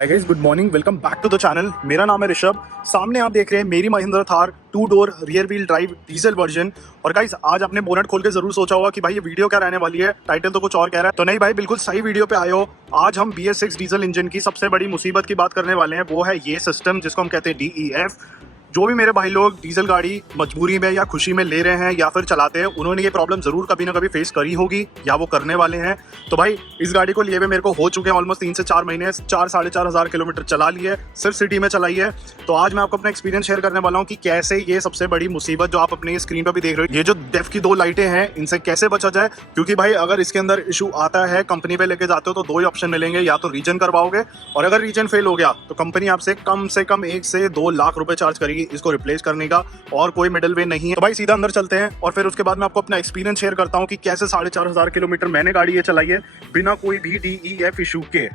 Hi guys, good morning, welcome back to the channel. मेरा नाम है ऋषभ। सामने आप देख रहे हैं मेरी Mahindra Thar 2 door rear wheel drive diesel version. और गाइस, आज आपने बोनट खोल के जरूर सोचा होगा कि भाई ये वीडियो क्या रहने वाली है, टाइटल तो कुछ और कह रहा है। तो नहीं भाई, बिल्कुल सही वीडियो पे आए हो। आज हम BS6 डीजल इंजन की सबसे बड़ी मुसीबत की बात करने वाले हैं। वो है ये सिस्टम जिसको हम कहते हैं DEF। जो भी मेरे भाई लोग डीजल गाड़ी मजबूरी में या खुशी में ले रहे हैं या फिर चलाते हैं, उन्होंने ये प्रॉब्लम जरूर कभी ना कभी फेस करी होगी या वो करने वाले हैं। तो भाई इस गाड़ी को लिए हुए मेरे को हो चुके हैं ऑलमोस्ट 3 से 4 महीने। 4-4.5 किलोमीटर चला ली है, सिर्फ सिटी में चलाई है। तो आज मैं आपको अपना एक्सपीरियंस शेयर करने वाला हूँ कि कैसे ये सबसे बड़ी मुसीबत जो आप अपने स्क्रीन पर भी देख रहे हो, ये जो डेफ की 2 लाइटें हैं, इनसे कैसे बचा जाए। क्योंकि भाई अगर इसके अंदर इशू आता है, कंपनी पे लेके जाते हो तो 2 ही ऑप्शन मिलेंगे, या तो रीजन करवाओगे और अगर रीजन फेल हो गया तो कंपनी आपसे कम से कम 1 से 2 लाख रुपए चार्ज करेगी इसको रिप्लेस करने का, और कोई मिडिल वे नहीं है। तो भाई सीधा अंदर चलते हैं और फिर उसके बाद मैं आपको अपना एक्सपीरियंस शेयर करता हूं कि कैसे 4,500 किलोमीटर मैंने गाड़ी ये चलाई है बिना कोई भी DEF इशू के।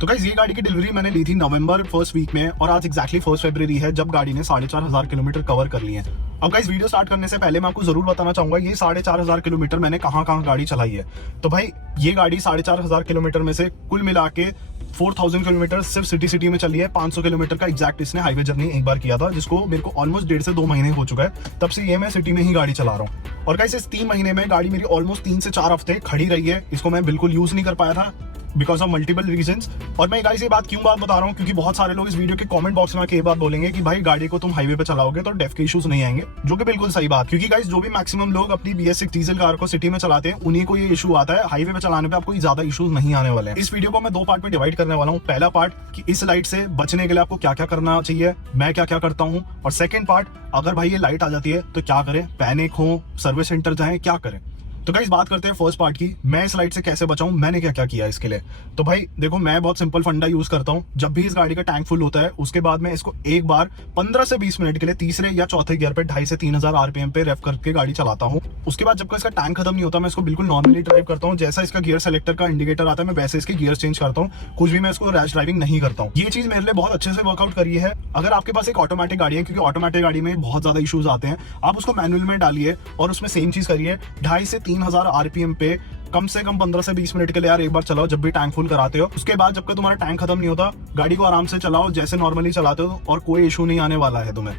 तो गाइस, ये गाड़ी की डिलीवरी मैंने ली थी नवंबर फर्स्ट वीक में और आज एक्जैक्टली 1 फरवरी है जब गाड़ी ने 4,500 किलोमीटर कवर कर लिए हैं। अब गाइस, वीडियो स्टार्ट करने से पहले मैं आपको जरूर बताना चाहूंगा ये 4,500 किलोमीटर मैंने कहां गाड़ी चलाई है। तो भाई ये गाड़ी 4,500 किलोमीटर में से कुल मिला के 4,000 किलोमीटर सिर्फ सिटी में चली है। 500 किलोमीटर का एग्जैक्ट इसने हाईवे जर्नी एक बार किया था, जिसको मेरे को ऑलमोस्ट 1.5 से 2 महीने हो चुका है। तब से ये मैं सिटी में ही गाड़ी चला रहा हूँ। और गाइस, इस 3 महीने में गाड़ी मेरी ऑलमोस्ट 3 से 4 हफ्ते खड़ी रही है। इसको मैं बिल्कुल यूज नहीं कर पाया था बिकॉज ऑफ मल्टीपल रीजंस। और मैं गाइस ये बात क्यों बता रहा हूँ, क्योंकि बहुत सारे लोग इस वीडियो के कमेंट बॉक्स में आके ये बात बोलेंगे कि भाई गाड़ी को तुम हाईवे पे चलाओगे तो डेफ के इश्यूज नहीं आएंगे, जो कि बिल्कुल सही बात। क्योंकि गाइस, जो भी मैक्सिमम लोग अपनी BS6 डीजल कार को सिटी में चलाते हैं उन्हीं को ये इशू आता है। हाईवे पे चलाने पे आपको ज्यादा इश्यूज नहीं आने वाले हैं। इस वीडियो को मैं 2 पार्ट में डिवाइड करने वाला हूँ। पहला पार्ट कि इस लाइट से बचने के लिए आपको क्या क्या करना चाहिए, मैं क्या क्या करता हूँ, और सेकंड पार्ट अगर भाई ये लाइट आ जाती है तो क्या करें, पैनिक हो, सर्विस सेंटर जाएं, क्या करें। तो गाइस, बात करते हैं फर्स्ट पार्ट की, मैं इस लाइट से कैसे बचाऊं, मैंने क्या क्या किया इसके लिए। तो भाई देखो, मैं बहुत सिंपल फंडा यूज करता हूं। जब भी इस गाड़ी का टैंक फुल होता है उसके बाद मैं इसको एक बार 15 से 20 मिनट के लिए तीसरे या चौथे गियर पे 2,500 से 3,000 RPM पे रेफ करके गाड़ी चलाता हूं। उसके बाद जब इसका टैंक खत्म नहीं होता मैं इसको बिल्कुल नॉर्मली ड्राइव करता हूँ। जैसा इसका गियर सेलेक्टर का इंडिकेटर आता है मैं वैसे इसके गियर चेंज करता हूँ। कुछ भी मैं इसको रैश ड्राइविंग नहीं करता हूँ। ये चीज मेरे लिए बहुत अच्छे से वर्कआउट करी है। अगर आपके पास एक ऑटोमेटिक गाड़ी है, क्योंकि ऑटोमेटिक गाड़ी में बहुत ज्यादा इशूज आते हैं, आप उसको मैनुअल में डालिए और उसमें सेम चीज करिए। 2,500 से 3,000 RPM पे कम से कम 15 से 20 मिनट के लिए यार एक बार चलाओ जब भी टैंक फुल कराते हो। उसके बाद जब तक तुम्हारा टैंक खत्म नहीं होता गाड़ी को आराम से चलाओ जैसे नॉर्मली चलाते हो और कोई इशू नहीं आने वाला है तुम्हें।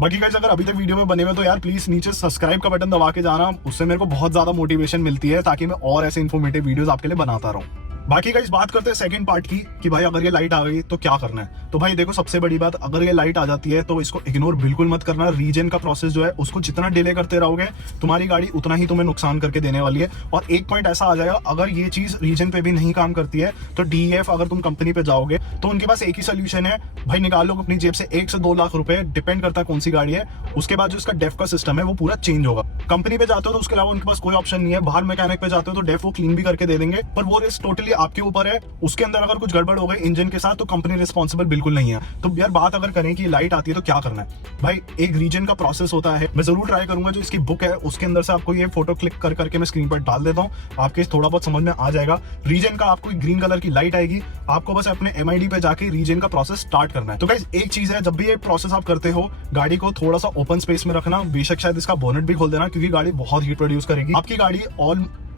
बाकी गाइस, अगर अभी तक वीडियो में बने हुए तो यार प्लीज नीचे सब्सक्राइब का बटन दबा के जाना, उससे मेरे को बहुत ज्यादा मोटिवेशन मिलती है ताकि मैं और ऐसे इन्फॉर्मेटिव वीडियोस आपके लिए बनाता रहूं। बाकी गाइस, बात करते हैं सेकंड पार्ट की कि भाई अगर ये लाइट आ गई तो क्या करना है। तो भाई देखो, सबसे बड़ी बात, अगर ये लाइट आ जाती है तो इसको इग्नोर बिल्कुल मत करना। रीजन का प्रोसेस जो है उसको जितना डिले करते रहोगे तुम्हारी गाड़ी उतना ही तुम्हें नुकसान करके देने वाली है। और एक पॉइंट ऐसा आ जाएगा, अगर ये चीज रीजन पे भी नहीं काम करती है तो DEF अगर तुम कंपनी पे जाओगे तो उनके पास एक ही सोल्यूशन है, भाई निकाल लो अपनी जेब से 1 से 2 लाख रुपए, डिपेंड करता है कौन सी गाड़ी है। उसके बाद जो इसका डेफ का सिस्टम है वो पूरा चेंज होगा। कंपनी पे जाते हो तो उसके अलावा उनके पास कोई ऑप्शन नहीं है। बाहर मैकेनिक पे जाते हो तो डेफ वो क्लीन भी करके दे देंगे, पर वो रिस्क टोटली आपके ऊपर है। उसके अंदर अगर कुछ गड़बड़ हो गई इंजन के साथ तो कंपनी रिस्पॉन्सिबल बिल्कुल नहीं है। तो यार बात अगर करें कि लाइट आती है तो क्या करना है, भाई एक रीजन का प्रोसेस होता है। मैं जरूर ट्राई करूंगा जो इसकी बुक है उसके अंदर से आपको ये फोटो क्लिक कर करके मैं स्क्रीन पर डाल देता हूँ, आपके थोड़ा बहुत समझ में आ जाएगा। रीजन का आपको ग्रीन कलर की लाइट आएगी, आपको बस अपने MID पे जाके रीजन का प्रोसेस स्टार्ट करना है। तो गाइस, एक चीज है, जब भी ये प्रोसेस आप करते हो गाड़ी को थोड़ा सा ओपन स्पेस में रखना, बेशक शायद इसका बोनेट भी खोल देना क्योंकि गाड़ी बहुत हीट प्रोड्यूस करेगी।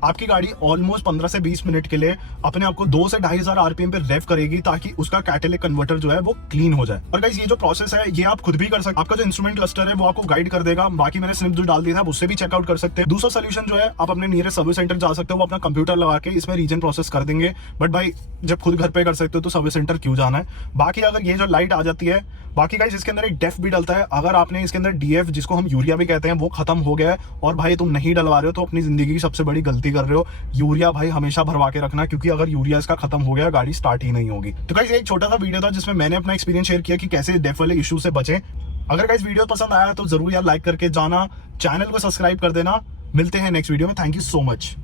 आपकी गाड़ी ऑलमोस्ट 15 से 20 मिनट के लिए अपने आप को 2 से 2,500 RPM पे रेव करेगी ताकि उसका कैटेलिक कन्वर्टर जो है वो क्लीन हो जाए। और गाइस, ये जो प्रोसेस है ये आप खुद भी कर सकते। आपका जो इंस्ट्रूमेंट क्लस्टर है वो आपको गाइड कर देगा। बाकी मैंने स्निप जो डाल दिया था उससे भी चेकआउट कर सकते हैं। दूसरा सोल्यूशन जो है, आप अपने नियरेस्ट सर्विस सेंटर जा सकते हो, वो अपना कंप्यूटर लगा के इसमें रीजन प्रोसेस कर देंगे। बट भाई जब खुद घर पे कर सकते हो तो सर्विस सेंटर क्यों जाना है। बाकी अगर ये जो लाइट आ जाती है, बाकी गाइस इसके अंदर एक डेफ भी डलता है। अगर आपने इसके अंदर DEF जिसको हम यूरिया भी कहते हैं वो खत्म हो गया है और भाई तुम नहीं डलवा रहे हो तो अपनी जिंदगी की सबसे बड़ी गलती कर रहे हो। यूरिया भाई हमेशा भरवा के रखना, क्योंकि अगर यूरिया इसका खत्म हो गया गाड़ी स्टार्ट ही नहीं होगी। तो गाइस, एक छोटा सा वीडियो था जिसमें मैंने अपना एक्सपीरियंस शेयर किया कि कैसे डेफ वाले इशू से बचें। अगर गाइस वीडियो पसंद आया तो जरूर यार लाइक करके जाना, चैनल को सब्सक्राइब कर देना। मिलते हैं नेक्स्ट वीडियो में। Thank you so much.